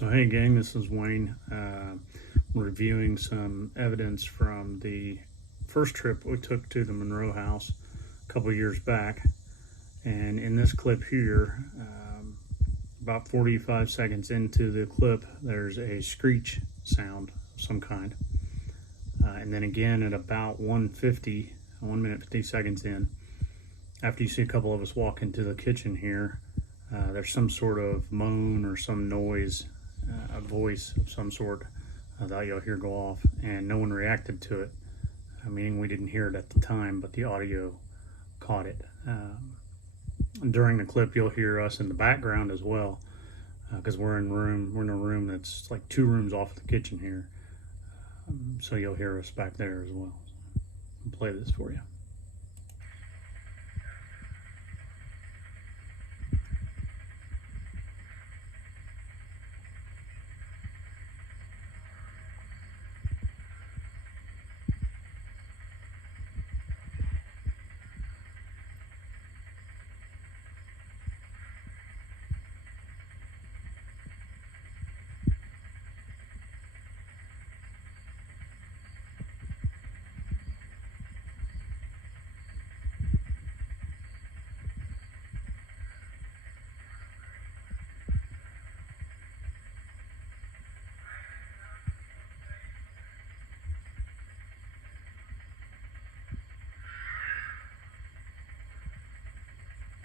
So hey gang, this is Wayne. Reviewing some evidence from the first trip we took to the Monroe House a couple years back. And in this clip here, about 45 seconds into the clip, there's a screech sound of some kind. And then again at about 1 minute 50 seconds in, after you see a couple of us walk into the kitchen here, there's some sort of moan or some noise, a voice of some sort that you'll hear go off, and no one reacted to it, meaning we didn't hear it at the time, but the audio caught it. During the clip, you'll hear us in the background as well, because we're in a room that's like 2 rooms off the kitchen here, so you'll hear us back there as well. I'll play this for you.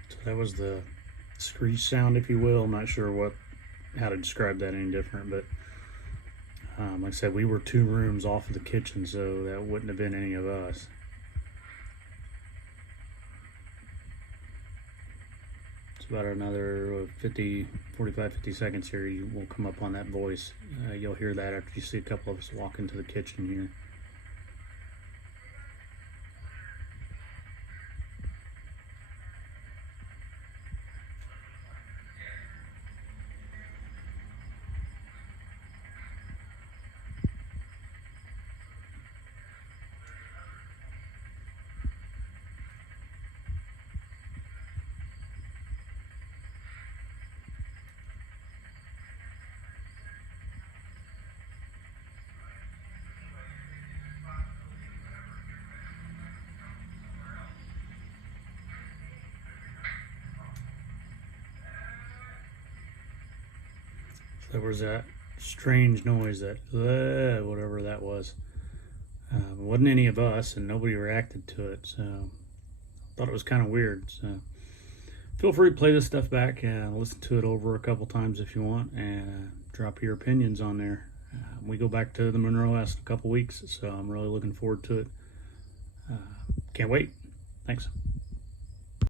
So that was the screech sound, if you will. I'm not sure how to describe that any different, but like I said, we were 2 rooms off of the kitchen, so that wouldn't have been any of us. It's about another 45, 50 seconds here. You will come up on that voice. You'll hear that after you see a couple of us walk into the kitchen here. There was that strange noise, that whatever that was. It wasn't any of us, and nobody reacted to it, so I thought it was kind of weird. So feel free to play this stuff back and listen to it over a couple times if you want, and drop your opinions on there. We go back to the Monroe House in a couple weeks, so I'm really looking forward to it. Can't wait. Thanks.